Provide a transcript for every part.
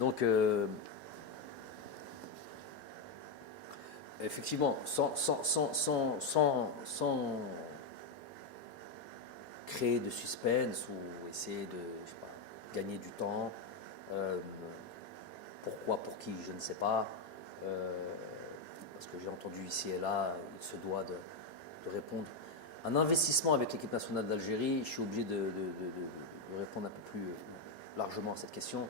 Donc, effectivement, sans créer de suspense ou essayer de, je sais pas, gagner du temps, euh, pourquoi, pour qui, je ne sais pas, parce que j'ai entendu ici et là, il se doit de répondre. Un investissement avec l'équipe nationale d'Algérie, je suis obligé de répondre un peu plus largement à cette question.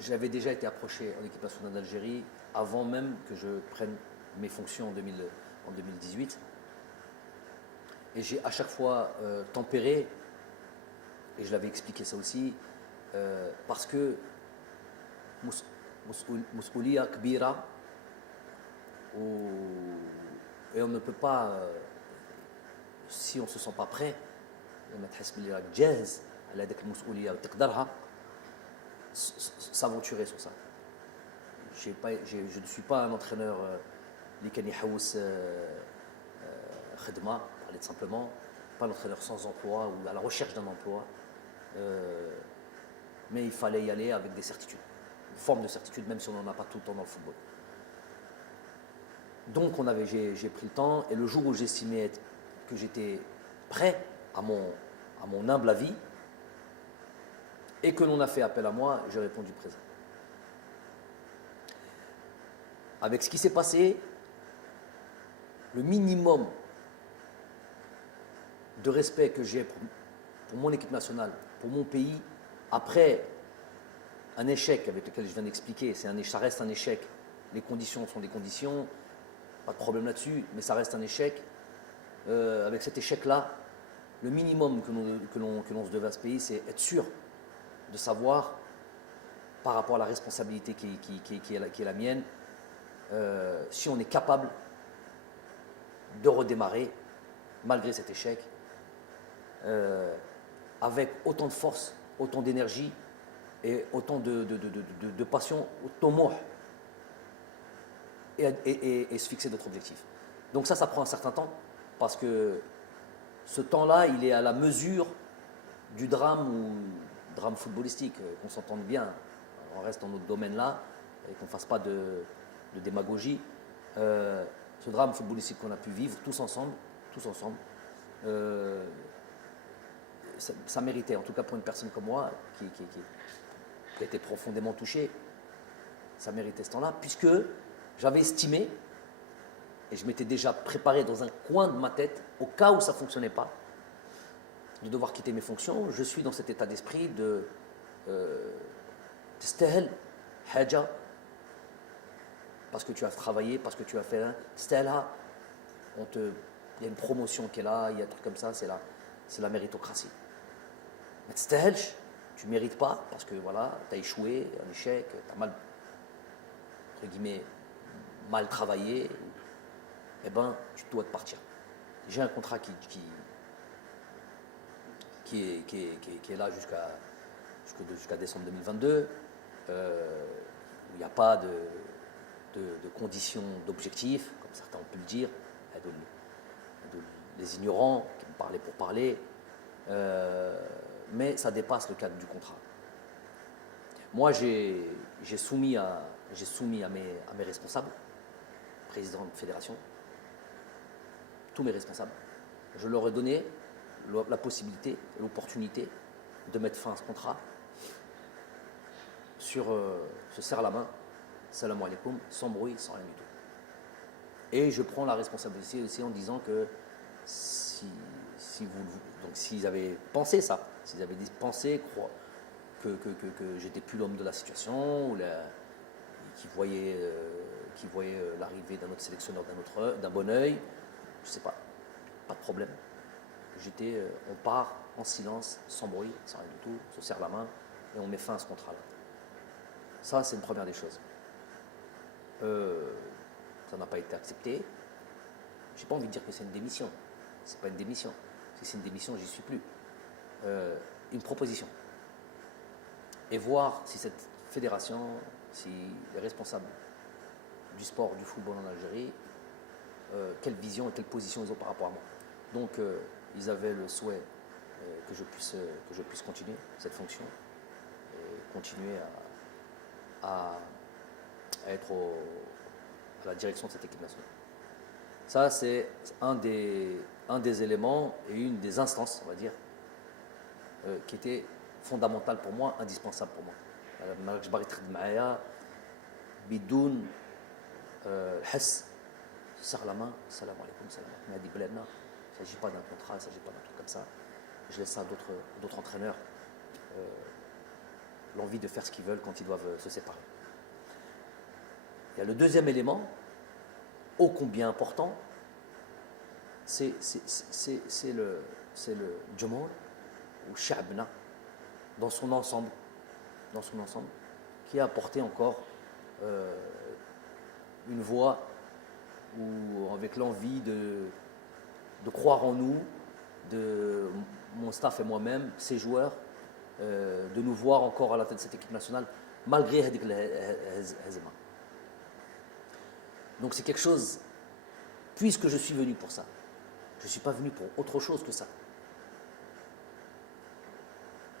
J'avais déjà été approché en équipe nationale d'Algérie avant même que je prenne mes fonctions en 2018. Et j'ai à chaque fois tempéré, et je l'avais expliqué ça aussi, parce que Mousoulia Kbira, et on ne peut pas, si on ne se sent pas prêt, s'aventurer sur ça. Je ne suis pas un entraîneur qui كان يحوس خدمة, parler simplement, pas l'entraîneur sans emploi ou à la recherche d'un emploi, mais il fallait y aller avec des certitudes, une forme de certitude même si on n'en a pas tout le temps dans le football. Donc j'ai pris le temps, et le jour où j'estimais que j'étais prêt à mon humble avis et que l'on a fait appel à moi, j'ai répondu présent. Avec ce qui s'est passé, le minimum de respect que j'ai pour mon équipe nationale, pour mon pays, après un échec avec lequel je viens d'expliquer, ça reste un échec, les conditions sont des conditions, pas de problème là-dessus, mais ça reste un échec. Avec cet échec-là, le minimum que l'on se devait à ce pays, c'est être sûr de savoir, par rapport à la responsabilité qui est la mienne, si on est capable de redémarrer malgré cet échec, avec autant de force, autant d'énergie et autant de passion, autant mort, et se fixer d'autres objectifs. Donc ça prend un certain temps, parce que ce temps-là, il est à la mesure du drame footballistique, qu'on s'entende bien, on reste dans notre domaine là, et qu'on ne fasse pas de démagogie. Ce drame footballistique qu'on a pu vivre tous ensemble, ça méritait, en tout cas pour une personne comme moi, qui a été profondément touchée, ça méritait ce temps-là, puisque j'avais estimé, et je m'étais déjà préparé dans un coin de ma tête, au cas où ça ne fonctionnait pas, de devoir quitter mes fonctions. Je suis dans cet état d'esprit de تستاهل حاجة, parce que tu as travaillé, parce que tu as fait un تستاهلها, il y a une promotion qui est là, il y a un truc comme ça, c'est la méritocratie. Mais تستاهلش, tu ne mérites pas, parce que voilà, tu as échoué, un échec, tu as mal, entre guillemets, mal travaillé, eh ben, tu dois te partir. J'ai un contrat qui est là jusqu'à décembre 2022, où il n'y a pas de conditions, d'objectifs, comme certains ont pu le dire, les ignorants qui me parlaient pour parler, mais ça dépasse le cadre du contrat. Moi, j'ai soumis à mes responsables, président de fédération, tous mes responsables, je leur ai donné la possibilité, l'opportunité de mettre fin à ce contrat sur se serre la main, salam alaikum, sans bruit, sans rien du tout. Et je prends la responsabilité aussi en disant que s'ils avaient pensé ça, s'ils avaient pensé que j'étais plus l'homme de la situation, ou qui voyaient l'arrivée d'un autre sélectionneur d'un bon oeil, je ne sais pas de problème. On part en silence, sans bruit, sans rien du tout, on se serre la main et on met fin à ce contrat-là. Ça, c'est une première des choses. Ça n'a pas été accepté. J'ai pas envie de dire que c'est une démission. C'est pas une démission. Si c'est une démission, j'y suis plus. Une proposition. Et voir si cette fédération, si les responsables du sport, du football en Algérie, quelle vision et quelle position ils ont par rapport à moi. Donc, ils avaient le souhait que je puisse continuer cette fonction et continuer à être à la direction de cette équipe nationale. Ça, c'est un des éléments et une des instances, on va dire, qui était fondamentale pour moi, indispensable pour moi. مالكش باغي تخدم معايا بدون الحس serre la main, salam alaikum, salam alaikum. Il dit, il ne s'agit pas d'un contrat, il ne s'agit pas d'un truc comme ça. Je laisse ça à d'autres entraîneurs, l'envie de faire ce qu'ils veulent quand ils doivent se séparer. Il y a le deuxième élément, ô combien important, c'est le Jumhur, ou Sha'bna, dans son ensemble, qui a apporté encore une voix ou avec l'envie de croire en nous, de mon staff et moi-même, ces joueurs, de nous voir encore à la tête de cette équipe nationale, malgré Hadik Hazema. Donc c'est quelque chose, puisque je suis venu pour ça, je ne suis pas venu pour autre chose que ça.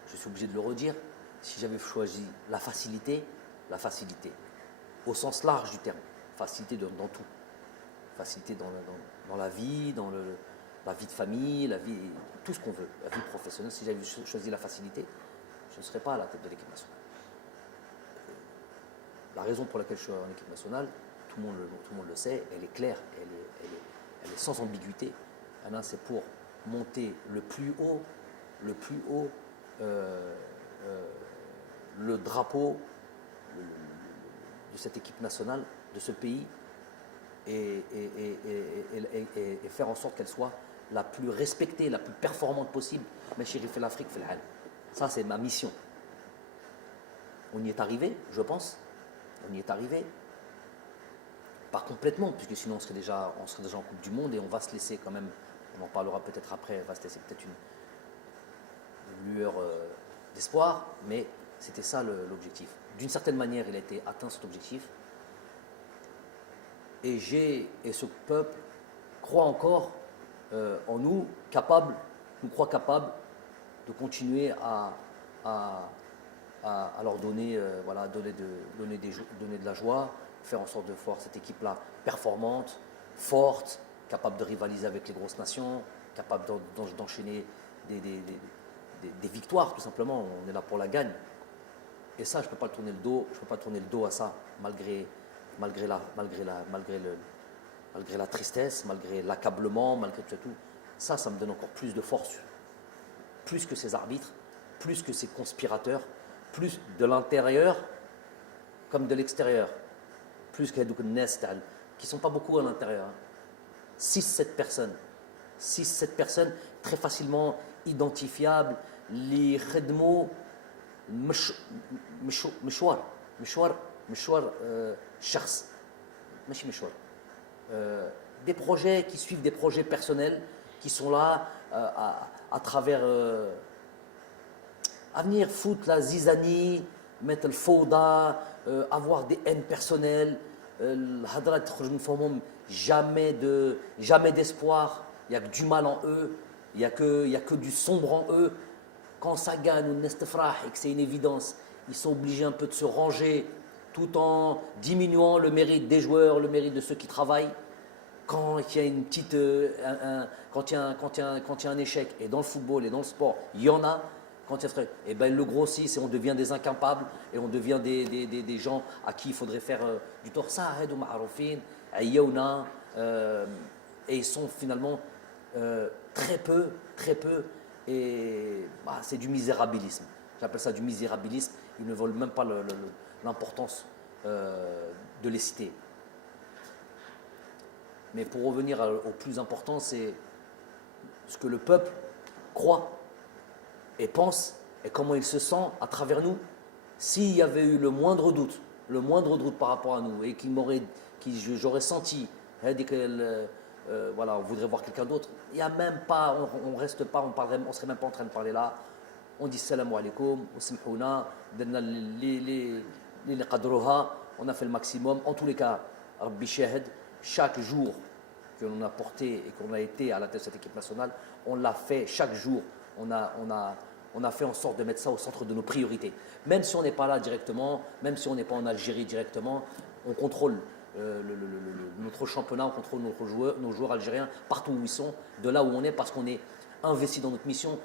Je suis obligé de le redire, si j'avais choisi la facilité, au sens large du terme, facilité dans tout. Facilité dans la vie, la vie de famille, la vie, tout ce qu'on veut, la vie professionnelle. Si j'avais choisi la facilité, je ne serais pas à la tête de l'équipe nationale. La raison pour laquelle je suis en équipe nationale, tout le monde le sait, elle est claire, elle est sans ambiguïté. C'est pour monter le plus haut le drapeau de cette équipe nationale, de ce pays, et faire en sorte qu'elle soit la plus respectée, la plus performante possible. Mais chéri, fait l'Afrique, fait le hal. Ça, c'est ma mission. On y est arrivé, je pense. On y est arrivé. Pas complètement, puisque sinon on serait déjà en Coupe du Monde et on va se laisser quand même, on en parlera peut-être après, on va se laisser peut-être une lueur d'espoir, mais c'était ça l'objectif. D'une certaine manière, il a été atteint cet objectif. Et ce peuple croit encore en nous, nous croit capables de continuer à leur donner, donner de la joie, faire en sorte de voir cette équipe-là performante, forte, capable de rivaliser avec les grosses nations, capable d'enchaîner des victoires, tout simplement. On est là pour la gagne. Et ça, je ne peux pas tourner le dos à ça, malgré la tristesse, malgré l'accablement, malgré tout. Ça me donne encore plus de force, plus que ces arbitres, plus que ces conspirateurs, plus de l'intérieur comme de l'extérieur, plus que les Nes qui ne sont pas beaucoup à l'intérieur. 6-7 personnes très facilement identifiables, les khedmo مشوار شخص ماشي مشوار des projets qui suivent des projets personnels qui sont là à travers à venir foutre la zizanie, mettre le fauda, avoir des haines personnelles, jamais d'espoir, il n'y a que du mal en eux, il n'y a que du sombre en eux. Quand ça gagne et que c'est une évidence, ils sont obligés un peu de se ranger tout en diminuant le mérite des joueurs, le mérite de ceux qui travaillent. Quand il y a une petite, quand il y a un échec, et dans le football et dans le sport, il y en a, quand il y a et ben, ils le grossissent et on devient des incapables et on devient des gens à qui il faudrait faire du tort. Ça, et ils sont finalement très peu, et c'est du misérabilisme. J'appelle ça du misérabilisme. Ils ne veulent même pas l'importance de les citer. Mais pour revenir au plus important, c'est ce que le peuple croit et pense et comment il se sent à travers nous. S'il y avait eu le moindre doute par rapport à nous et j'aurais senti on voudrait voir quelqu'un d'autre, il n'y a même pas, on reste pas, on serait même pas en train de parler là. On dit salam alaikum, on a fait le maximum. En tous les cas, Rabbi Shahid, chaque jour que l'on a porté et qu'on a été à la tête de cette équipe nationale, on l'a fait chaque jour. On on a fait en sorte de mettre ça au centre de nos priorités. Même si on n'est pas là directement, même si on n'est pas en Algérie directement, on contrôle notre championnat, on contrôle nos joueurs algériens partout où ils sont, de là où on est, parce qu'on est investi dans notre mission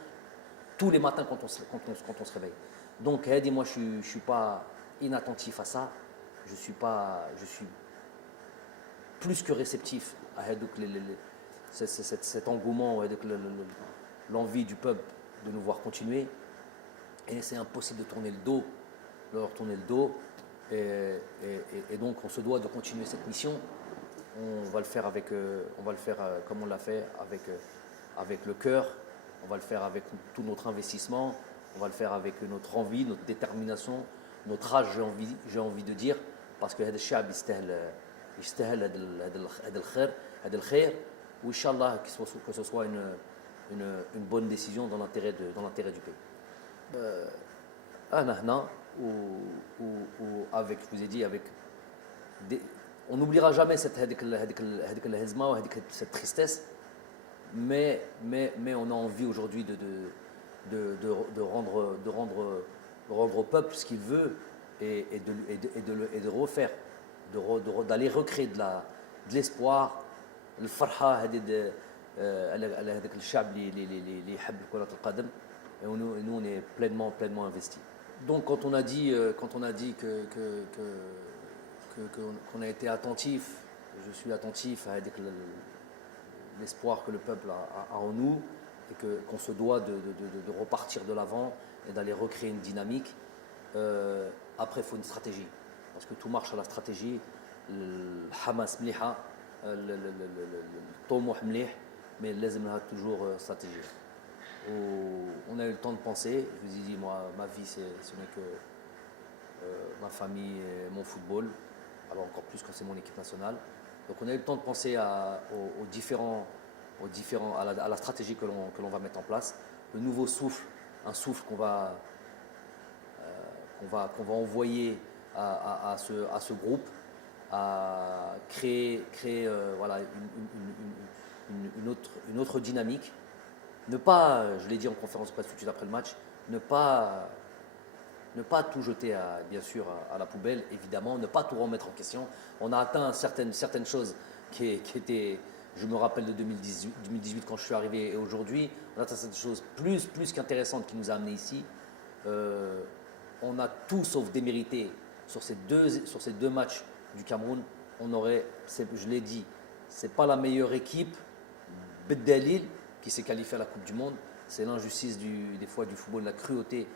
tous les matins quand on se réveille. Donc, moi, je ne suis pas inattentif à ça. Je suis plus que réceptif à cet engouement, l'envie du peuple de nous voir continuer. Et c'est impossible de leur tourner le dos. Et donc, on se doit de continuer cette mission. On va le faire comme on l'a fait, avec le cœur. On va le faire avec tout notre investissement. On va le faire avec notre envie, notre détermination, notre rage, j'ai envie de dire, parce que هذا الشعب يستاهل هذا الخير. وإنشالله que ce soit une bonne décision dans l'intérêt du pays. أنا هنا avec, je vous ai dit, on n'oubliera jamais cette tristesse, mais on a envie aujourd'hui de rendre au peuple ce qu'il veut et de refaire, d'aller recréer de l'espoir, le farha على هذاك الشعب اللي يحب كرة القدم. Et nous on est pleinement investis. Donc quand on a dit qu'on a été attentif, je suis attentif à l'espoir que le peuple a en nous et qu'on se doit de repartir de l'avant et d'aller recréer une dynamique. Après, il faut une stratégie, parce que tout marche à la stratégie. Le Hamas mliha, le Tomouh mlih, mais لازم لها toujours stratégie. On a eu le temps de penser. Je vous ai dit, moi, ma vie, ce n'est que ma famille et mon football, alors encore plus quand c'est mon équipe nationale. Donc on a eu le temps de penser à la stratégie que l'on va mettre en place. Le nouveau souffle, un souffle qu'on va envoyer à ce groupe, à créer voilà, une autre dynamique. Ne pas, je l'ai dit en conférence de presse tout de suite après le match, ne pas tout jeter bien sûr à la poubelle, évidemment, ne pas tout remettre en question. On a atteint certaines choses qui étaient, je me rappelle de 2018 quand je suis arrivé et aujourd'hui, on a atteint certaines choses plus qu'intéressantes qui nous a amenés ici. On a tout sauf démérité sur ces deux matchs du Cameroun. Je l'ai dit, c'est pas la meilleure équipe, Beddalil, qui s'est qualifiée à la Coupe du Monde. C'est l'injustice des fois du football, la cruauté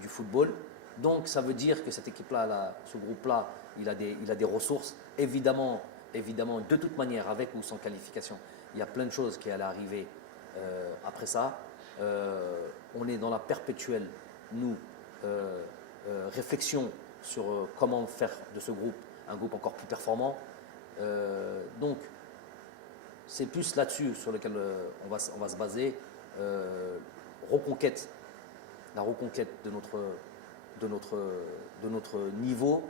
du football. Donc ça veut dire que cette équipe-là, ce groupe-là, il a des ressources. Évidemment, de toute manière, avec ou sans qualification, il y a plein de choses qui allaient arriver après ça. On est dans la perpétuelle, réflexion sur comment faire de ce groupe un groupe encore plus performant. Donc, c'est plus là-dessus sur lequel on va se baser. La reconquête de notre niveau,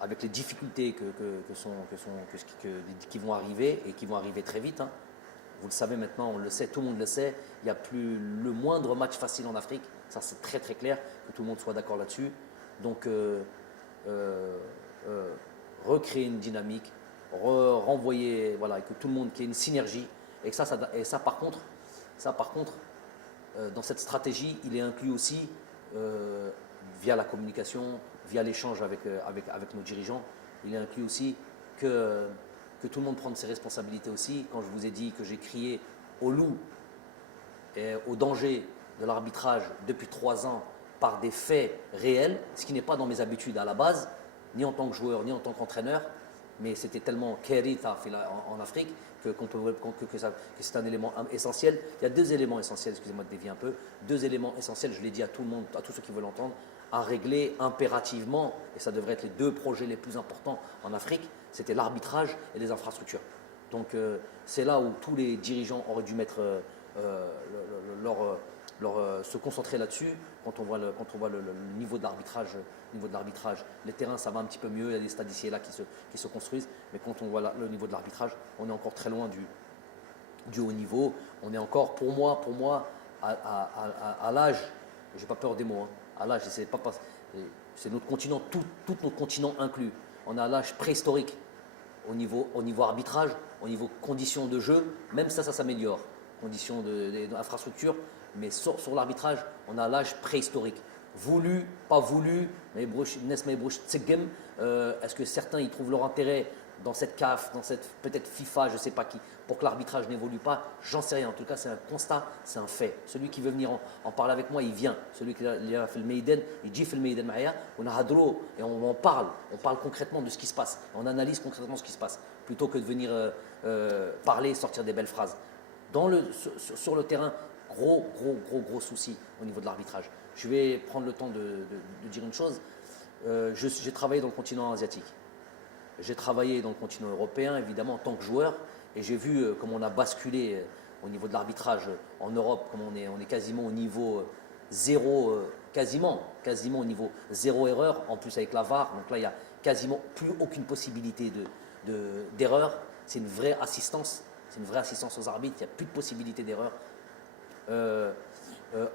avec les difficultés qui vont arriver et qui vont arriver très vite. Hein. Vous le savez maintenant, on le sait, tout le monde le sait. Il n'y a plus le moindre match facile en Afrique. Ça, c'est très très clair, que tout le monde soit d'accord là-dessus. Donc, recréer une dynamique, renvoyer, voilà, que tout le monde, qu'il y ait une synergie. Et ça par contre, dans cette stratégie, il est inclus aussi, via la communication, via l'échange avec nos dirigeants, il est inclus aussi que tout le monde prenne ses responsabilités aussi. Quand je vous ai dit que j'ai crié au loup et au danger de l'arbitrage depuis 3 ans par des faits réels, ce qui n'est pas dans mes habitudes à la base, ni en tant que joueur, ni en tant qu'entraîneur, mais c'était tellement kérita en Afrique que c'est un élément essentiel. Il y a 2 éléments essentiels, excusez-moi de dévier un peu, 2 éléments essentiels, je l'ai dit à tout le monde, à tous ceux qui veulent l'entendre, à régler impérativement, et ça devrait être les 2 projets les plus importants en Afrique, c'était l'arbitrage et les infrastructures. Donc c'est là où tous les dirigeants auraient dû mettre se concentrer là-dessus. Quand on voit le niveau de l'arbitrage, les terrains ça va un petit peu mieux, il y a des stades ici et là qui se construisent, mais quand on voit le niveau de l'arbitrage, on est encore très loin du haut niveau. On est encore, pour moi, à l'âge, j'ai pas peur des mots, hein, à l'âge, c'est notre continent, tout notre continent inclus. On est à l'âge préhistorique au niveau arbitrage, au niveau conditions de jeu, même ça s'améliore, conditions d'infrastructure, mais sur l'arbitrage, on est à l'âge préhistorique. Voulu, pas voulu, est-ce que certains y trouvent leur intérêt dans cette CAF, dans cette peut-être FIFA, je ne sais pas qui, pour que l'arbitrage n'évolue pas, j'en sais rien. En tout cas, c'est un constat, c'est un fait. Celui qui veut venir en parler avec moi, il vient. Celui qui a fait le Maiden, il dit fait le Maiden Maya, on a Hadro et on parle concrètement de ce qui se passe, on analyse concrètement ce qui se passe, plutôt que de venir parler, sortir des belles phrases. Sur le terrain, gros souci au niveau de l'arbitrage. Je vais prendre le temps de dire une chose. J'ai travaillé dans le continent asiatique. J'ai travaillé dans le continent européen, évidemment, en tant que joueur, et j'ai vu comment on a basculé au niveau de l'arbitrage en Europe, comme on est quasiment au niveau zéro, quasiment au niveau zéro erreur, en plus avec la VAR. Donc là, il n'y a quasiment plus aucune possibilité d'erreur. C'est une vraie assistance aux arbitres, il n'y a plus de possibilité d'erreur.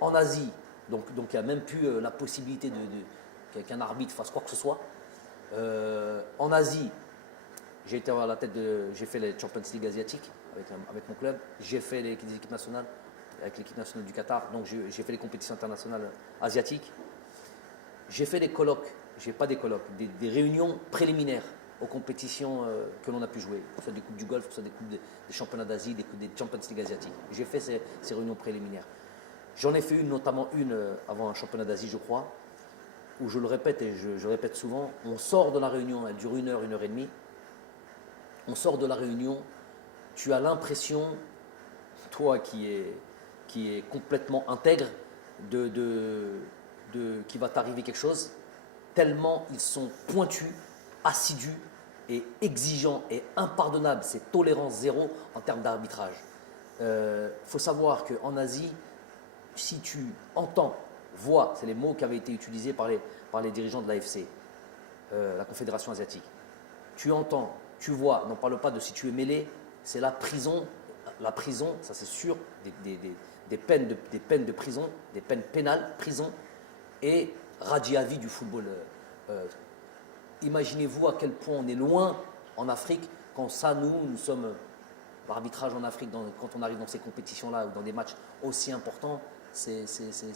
En Asie, donc il n'y a même plus la possibilité qu'un arbitre fasse quoi que ce soit. En Asie, j'ai été à la tête j'ai fait les Champions League asiatiques avec mon club. J'ai fait les équipes nationales avec l'équipe nationale du Qatar. Donc j'ai fait les compétitions internationales asiatiques. J'ai fait des colloques, des réunions préliminaires aux compétitions que l'on a pu jouer, que ce soit des coupes du Golfe, que ce soit des coupes des championnats d'Asie, des Champions League asiatiques. J'ai fait ces réunions préliminaires. J'en ai fait notamment une avant un championnat d'Asie, je crois, où je le répète et je répète souvent, on sort de la réunion, elle dure 1 heure, 1 heure et demie. On sort de la réunion, tu as l'impression, toi qui est complètement intègre, qu'il va t'arriver quelque chose, tellement ils sont pointus, assidus et exigeants et impardonnables. C'est tolérance zéro en termes d'arbitrage. Faut savoir qu'en Asie, si tu entends, vois, c'est les mots qui avaient été utilisés par les dirigeants de l'AFC, la Confédération asiatique. Tu entends, tu vois, n'en parle pas de si tu es mêlé, c'est la prison. La prison, ça c'est sûr, des peines de prison, des peines pénales, prison et radier à vie du football. Imaginez-vous à quel point on est loin en Afrique quand ça, nous sommes l'arbitrage en Afrique, quand on arrive dans ces compétitions-là ou dans des matchs aussi importants, c'est